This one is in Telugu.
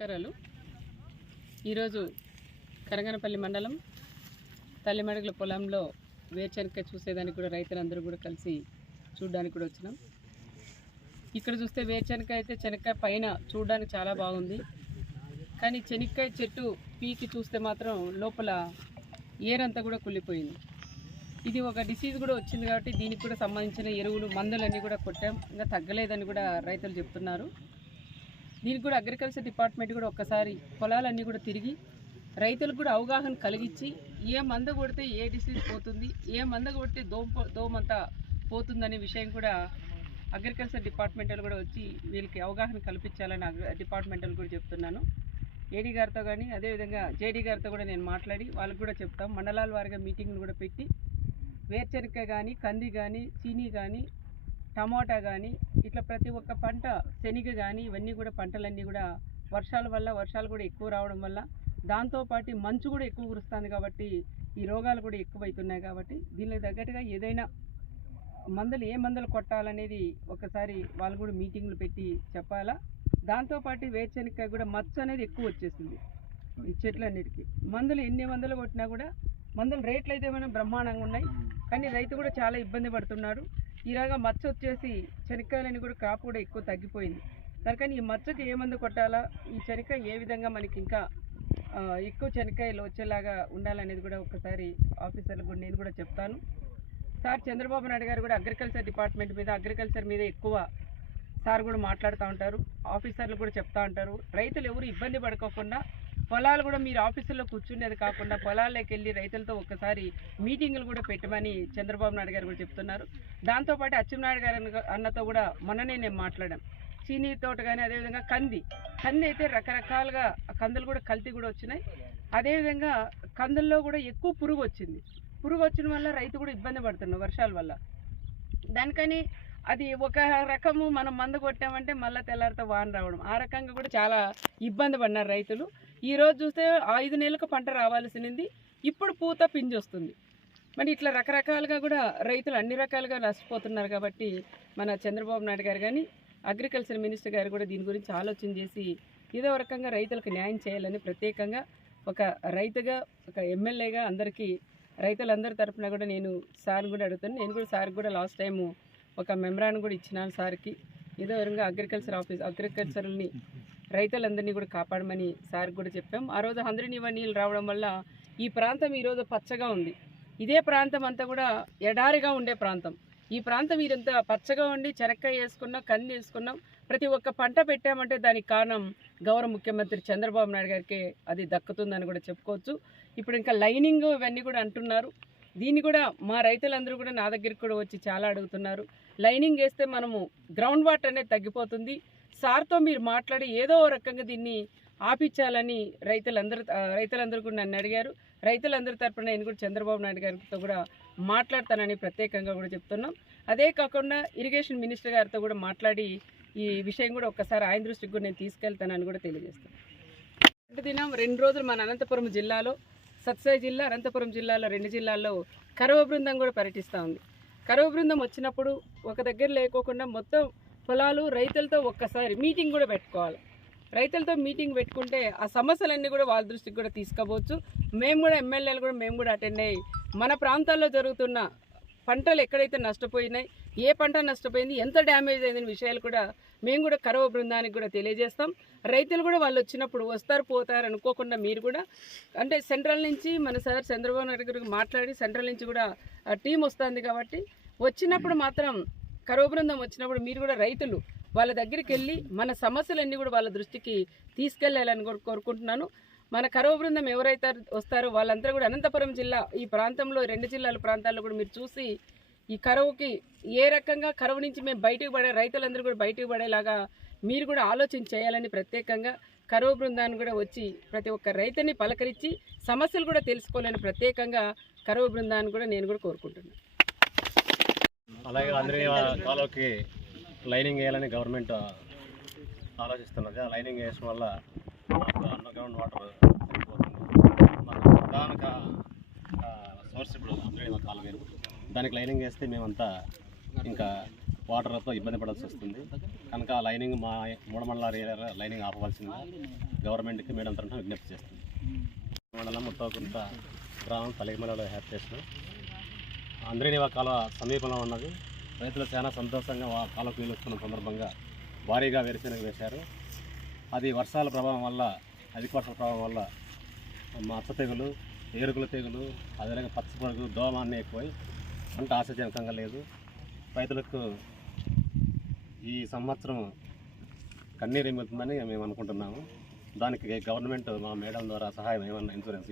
నమస్కారాలు. ఈరోజు కరంగనపల్లి మండలం తల్లిమడుగుల పొలంలో వేరుశనగ చూసేదానికి కూడా రైతులందరూ కూడా కలిసి చూడడానికి కూడా వచ్చినాం. ఇక్కడ చూస్తే వేరుశనగ అయితే శనగకాయ పైన చూడడానికి చాలా బాగుంది, కానీ శనగకాయ చెట్టు పీకి చూస్తే మాత్రం లోపల ఏరంతా కూడా కుళ్ళిపోయింది. ఇది ఒక డిసీజ్ కూడా వచ్చింది కాబట్టి దీనికి కూడా సంబంధించిన ఎరువులు మందులన్నీ కూడా కొట్టాం, ఇంకా తగ్గలేదని కూడా రైతులు చెప్తున్నారు. దీనికి కూడా అగ్రికల్చర్ డిపార్ట్మెంట్ కూడా ఒక్కసారి పొలాలన్నీ కూడా తిరిగి రైతులకు కూడా అవగాహన కలిగించి ఏ మందు కొడితే ఏ డిసీజ్ పోతుంది, ఏ మందు కొడితే దోమంతా పోతుందనే విషయం కూడా అగ్రికల్చర్ డిపార్ట్మెంట్లు కూడా వచ్చి వీళ్ళకి అవగాహన కల్పించాలని డిపార్ట్మెంట్లు కూడా చెప్తున్నాను. ఏడీ గారితో కానీ అదేవిధంగా జేడీ గారితో కూడా నేను మాట్లాడి వాళ్ళకి కూడా చెప్తాం. మండలాల వారిగా మీటింగ్లు కూడా పెట్టి వేరుశనగ కానీ, కంది కానీ, చీనీ కానీ, టమాటా కానీ ఇట్లా ప్రతి ఒక్క పంట, శనగ కానీ ఇవన్నీ కూడా పంటలన్నీ కూడా వర్షాలు కూడా ఎక్కువ రావడం వల్ల దాంతోపాటు మంచు కూడా ఎక్కువ కురుస్తుంది కాబట్టి ఈ రోగాలు కూడా ఎక్కువైతున్నాయి. కాబట్టి దీనికి తగ్గట్టుగా ఏదైనా మందులు ఏ మందులు కొట్టాలనేది ఒకసారి వాళ్ళు కూడా మీటింగ్లు పెట్టి చెప్పాలా. దాంతోపాటు వేరుశనగకాయ కూడా మచ్చ అనేది ఎక్కువ వచ్చేసింది ఈ చెట్లన్నిటికీ. మందులు ఎన్ని మందులు కొట్టినా కూడా మందుల రేట్లు అయితే మనం బ్రహ్మాండంగా ఉన్నాయి, కానీ రైతు కూడా చాలా ఇబ్బంది పడుతున్నాడు. ఇలాగా మచ్చ వచ్చేసి శనక్కాయలని కూడా క్రాప్ కూడా ఎక్కువ తగ్గిపోయింది. దానికని ఈ మచ్చకి ఏ మందు కొట్టాలా, ఈ శనక్కాయ ఏ విధంగా మనకి ఇంకా ఎక్కువ శనక్కాయలు వచ్చేలాగా ఉండాలనేది కూడా ఒకసారి ఆఫీసర్లకు కూడా నేను కూడా చెప్తాను. సార్ చంద్రబాబు నాయుడు గారు కూడా అగ్రికల్చర్ డిపార్ట్మెంట్ మీద, అగ్రికల్చర్ మీద ఎక్కువ సార్ కూడా మాట్లాడుతూ ఉంటారు, ఆఫీసర్లు కూడా చెప్తూ ఉంటారు. రైతులు ఎవరు ఇబ్బంది పడుకోకుండా పొలాలు కూడా మీరు ఆఫీసుల్లో కూర్చునేది కాకుండా పొలాల్లోకి వెళ్ళి రైతులతో ఒక్కసారి మీటింగులు కూడా పెట్టమని చంద్రబాబు నాయుడు గారు కూడా చెప్తున్నారు. దాంతోపాటు అచ్చెన్నాయుడు గారు అన్నతో కూడా మొన్ననే నేను మాట్లాడాను. చీనీ తోట కానీ అదేవిధంగా కంది అయితే రకరకాలుగా కందులు కూడా కల్తీ కూడా వచ్చినాయి. అదేవిధంగా కందుల్లో కూడా ఎక్కువ పురుగు వచ్చిన వల్ల రైతు కూడా ఇబ్బంది పడుతున్నాడు వర్షాల వల్ల. దానికని అది ఒక రకము మనం మందు కొట్టామంటే మళ్ళీ తెల్లారితో వాన రావడం, ఆ రకంగా కూడా చాలా ఇబ్బంది పడినారు రైతులు. ఈరోజు చూస్తే 5 నెలలకు పంట రావాల్సింది ఇప్పుడు పూత పిండి వస్తుంది. మరి ఇట్లా రకరకాలుగా కూడా రైతులు అన్ని రకాలుగా నష్టపోతున్నారు. కాబట్టి మన చంద్రబాబు నాయుడు గారు కానీ అగ్రికల్చర్ మినిస్టర్ గారు కూడా దీని గురించి ఆలోచన చేసి ఏదో రకంగా రైతులకు న్యాయం చేయాలని ప్రత్యేకంగా ఒక రైతుగా, ఒక ఎమ్మెల్యేగా అందరికీ రైతులందరి తరఫున కూడా నేను సార్ కూడా అడుగుతాను. నేను కూడా సార్ కూడా లాస్ట్ టైము ఒక మెమరాన్ని కూడా ఇచ్చినాను సార్కి. ఏదో విధంగా అగ్రికల్చర్ని రైతులందరినీ కూడా కాపాడమని సార్ కూడా చెప్పాం. ఆ రోజు 100 నీళ్ళు రావడం వల్ల ఈ ప్రాంతం ఈరోజు పచ్చగా ఉంది. ఇదే ప్రాంతం అంతా కూడా ఎడారిగా ఉండే ప్రాంతం. ఈ ప్రాంతం మీరంతా పచ్చగా ఉండి చెనక్కాయ వేసుకున్నాం, కంది వేసుకున్నాం, ప్రతి ఒక్క పంట పెట్టామంటే దానికి కారణం గౌరవ ముఖ్యమంత్రి చంద్రబాబు నాయుడు గారికి అది దక్కుతుందని కూడా చెప్పుకోవచ్చు. ఇప్పుడు ఇంకా లైనింగ్ ఇవన్నీ కూడా అంటున్నారు. దీన్ని కూడా మా రైతులందరూ కూడా నా దగ్గరికి కూడా వచ్చి చాలా అడుగుతున్నారు. లైనింగ్ వేస్తే మనము గ్రౌండ్ వాటర్ అనేది తగ్గిపోతుంది. సార్తో మీరు మాట్లాడి ఏదో రకంగా దీన్ని ఆపించాలని రైతులందరూ కూడా నన్ను అడిగారు. రైతులందరి తరపున నేను కూడా చంద్రబాబు నాయుడు గారితో కూడా మాట్లాడతానని ప్రత్యేకంగా కూడా చెప్తున్నాం. అదే కాకుండా ఇరిగేషన్ మినిస్టర్ గారితో కూడా మాట్లాడి ఈ విషయం కూడా ఒక్కసారి ఆయన దృష్టికి కూడా నేను తీసుకెళ్తానని కూడా తెలియజేస్తాను. దినం 2 రోజులు మన అనంతపురం జిల్లాలో, సత్సాయి జిల్లా, అనంతపురం జిల్లాలో 2 జిల్లాల్లో కరువు బృందం కూడా పర్యటిస్తూ ఉంది. కరువు బృందం వచ్చినప్పుడు ఒక దగ్గర లేకోకుండా మొత్తం పొలాలు రైతులతో ఒక్కసారి మీటింగ్ కూడా పెట్టుకోవాలి. రైతులతో మీటింగ్ పెట్టుకుంటే ఆ సమస్యలన్నీ కూడా వాళ్ళ దృష్టికి కూడా తీసుకోవచ్చు. మేము కూడా ఎమ్మెల్యేలు కూడా మేము కూడా అటెండ్ అయ్యి మన ప్రాంతాల్లో జరుగుతున్న పంటలు ఎక్కడైతే నష్టపోయినాయి, ఏ పంట నష్టపోయింది, ఎంత డ్యామేజ్ అయిందనే విషయాలు కూడా మేము కూడా కరువు బృందానికి కూడా తెలియజేస్తాం. రైతులు కూడా వాళ్ళు వచ్చినప్పుడు వస్తారు పోతారు అనుకోకుండా మీరు కూడా అంటే సెంట్రల్ నుంచి మన సార్ చంద్రబాబు నాయుడు గారికి మాట్లాడి సెంట్రల్ నుంచి కూడా టీం వస్తుంది. కాబట్టి వచ్చినప్పుడు మాత్రం కరువు బృందం వచ్చినప్పుడు మీరు కూడా రైతులు వాళ్ళ దగ్గరికి వెళ్ళి మన సమస్యలన్నీ కూడా వాళ్ళ దృష్టికి తీసుకెళ్ళాలని కోరుకుంటున్నాను. మన కరువు బృందం ఎవరైతే వస్తారో వాళ్ళందరూ కూడా అనంతపురం జిల్లా ఈ ప్రాంతంలో 2 జిల్లాల ప్రాంతాల్లో కూడా మీరు చూసి ఈ కరువుకి ఏ రకంగా కరువు నుంచి మేము బయటకు పడే రైతులందరూ కూడా బయటకు పడేలాగా మీరు కూడా ఆలోచన చేయాలని ప్రత్యేకంగా కరువు బృందాన్ని కూడా వచ్చి ప్రతి ఒక్క రైతుని పలకరించి సమస్యలు కూడా తెలుసుకోవాలని ప్రత్యేకంగా కరువు బృందాన్ని కూడా నేను కూడా కోరుకుంటున్నాను. అలాగే అందరి కాలువకి లైనింగ్ వేయాలని గవర్నమెంట్ ఆలోచిస్తున్నది. ఆ లైనింగ్ వేయడం వల్ల అండర్ గ్రౌండ్ వాటర్ సరిపోతుంది. మాకు ప్రధాన సోర్స్ ఇప్పుడు అందరి కాలువ దానికి లైనింగ్ వేస్తే మేమంతా ఇంకా వాటర్తో ఇబ్బంది పడాల్సి వస్తుంది. కనుక ఆ లైనింగ్ మా 3 మండలాల ఏరియా లైనింగ్ ఆపవలసిందిగా గవర్నమెంట్కి మేడం తరఫున విజ్ఞప్తి చేస్తుంది. మండలం ముత్తోకుంట గ్రామం తలిమలలో హ్యాపీటేషన్ అంద్రేనివా కాలువ సమీపంలో ఉన్నది. రైతులు చాలా సంతోషంగా కాలువకు నీళ్ళు వస్తున్న సందర్భంగా భారీగా వేరుశెనగ వేశారు. అది వర్షాల ప్రభావం వల్ల, అధిక వర్షాల ప్రభావం వల్ల మచ్చ తెగులు, ఏరుకుల తెగులు, అదేవిధంగా పచ్చపురుగు, దోమ అన్నీ ఎక్కువై పంట ఆశాజనకంగా లేదు. రైతులకు ఈ సంవత్సరం కన్నీరు మిగులుతుందని మేము అనుకుంటున్నాము. దానికి గవర్నమెంట్ మా మేడం ద్వారా సహాయం ఏమన్నా ఇన్సూరెన్స్